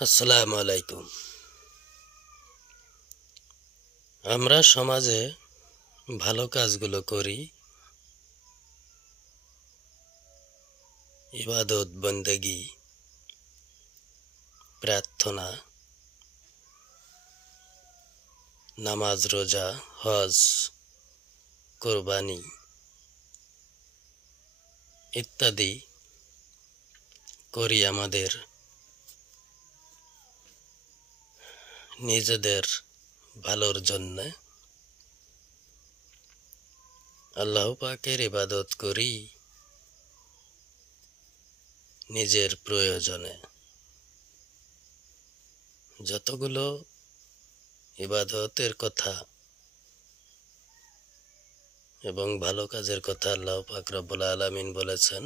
আসসালামু আলাইকুম। আমরা সমাজে ভালো কাজগুলো করি, ইবাদত বন্দেগী, প্রার্থনা, নামাজ, রোজা, হজ, কোরবানি ইত্যাদি করি আমাদের নিজেদের ভালোর জন্য। আল্লাহ পাকের ইবাদত করি নিজের প্রয়োজনে। যতগুলো ইবাদতের কথা এবং ভালো কাজের কথা আল্লাহ পাক রব্বুল আলামিন বলেছেন,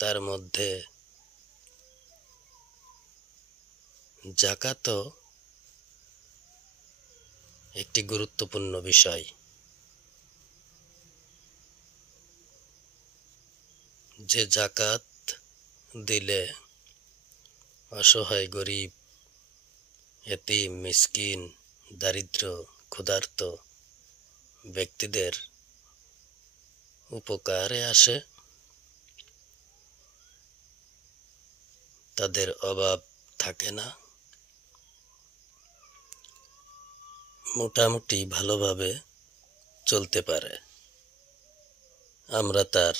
তার মধ্যে যাকাতও একটি গুরুত্বপূর্ণ বিষয়। যে যাকাত দিলে অসহায়, গরিব, এতিম, মিসকিন, দারিদ্র, ক্ষুধার্ত ব্যক্তিদের উপকারে আসে, তাদের অভাব থাকে না, মোটামুটি ভালোভাবে চলতে পারে। আমরা তার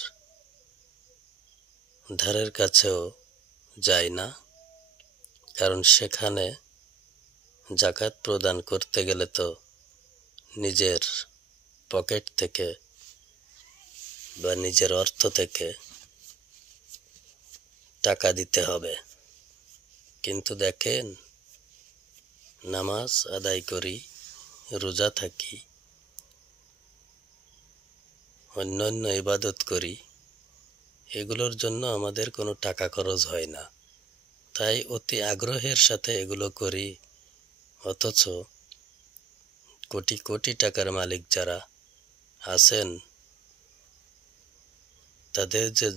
ধারের কাছেও যাই না, কারণ সেখানে যাকাত প্রদান করতে গেলে তো নিজের পকেট থেকে বা নিজের অর্থ থেকে টাকা দিতে হবে। কিন্তু দেখেন, নামাজ আদায় করি, রোজা থাকি, অন্যান্য ইবাদত করি, এগুলোর জন্য আমাদের কোনো টাকা খরচ হয় না, তাই অতি আগ্রহের সাথে এগুলো করি। অথচ কোটি কোটি টাকার মালিক যারা আছেন, তাদের যে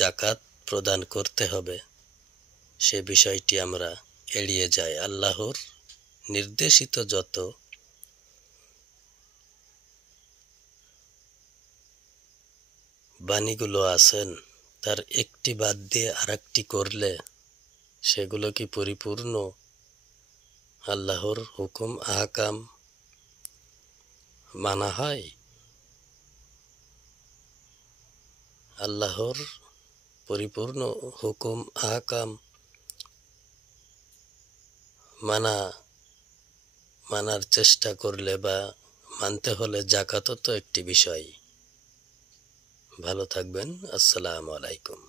যাকাত প্রদান করতে হবে সে বিষয়টি আমরা এড়িয়ে যাই। আল্লাহর নির্দেশিত যত বাণীগুলো আছেন, তার একটি বাদ দিয়ে আরেকটি করলে সেগুলো কি পরিপূর্ণ আল্লাহর হুকুম আহকাম মানা হয়? আল্লাহর পরিপূর্ণ হুকুম আহকাম মানার চেষ্টা করলে বা মানতে হলে যাকাতও তো একটি বিষয়। ভালো থাকবেন। আসসালামু আলাইকুম।